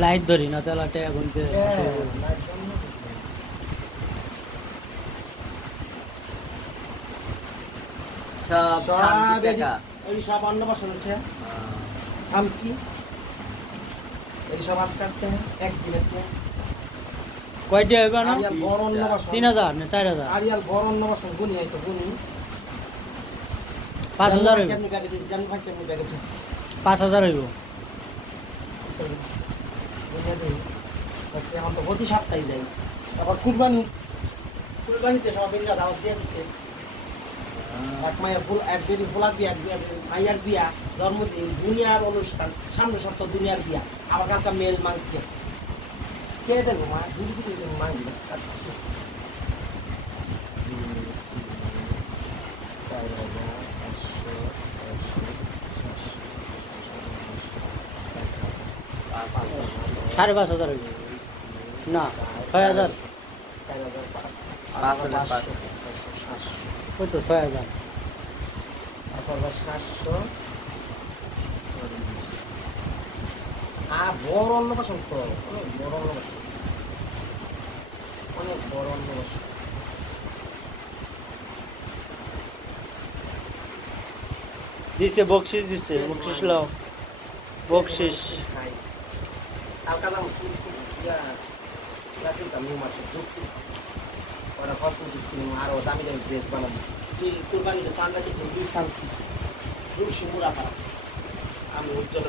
light ধরি না তাহলে এখন সব অন্নপ্রাশন হচ্ছে সামকি এই সব আজ কাটতে हैं একদিনের কয়টা হবে না আরিয়াল বড় অন্নপ্রাশন 3000 না 4000 আরিয়াল বড় অন্নপ্রাশন গুনি আইতো গুনি 5000 হইব আপনি প্যাকেট দিছি জান ভাইছে আপনি প্যাকেট দিছি 5000 হইব বুঝা দেই এখন তো প্রতি সপ্তাহে যাই তারপর কুরবানিতে সব বিন্দা দাওয়াত দিয়ে দিছে এক মায়ের ফুল এক বেরি ফুলার বিয়া মাইয়ার বিয়া জন্মদিন দুনিয়ার অনুষ্ঠান সামনে সপ্তাহ দুনিয়ার বিয়া আবার কালকা মেল মাংকি কে দেবো মা দুই মাংকি সাড়ে 5000 হইব না 6000 ওই তো 6000 5700 বড় অন্নপ্রাশন তো অনেক বড় অন্নপ্রাশন অনেক বড় অন্নপ্রাশন দিছে বকশিস দিছে বকশিস লও বকশিস কালকা দাম রাতে দাম নিউ মার্কেট যুক্তি ওরা কসমেটিক কিনে আরো দামি দামি ড্রেস বানাবো তুই কুরবানিতে সানরাতে দুই সাল দুই শিমুরা পারা আমি উজ্জ্বল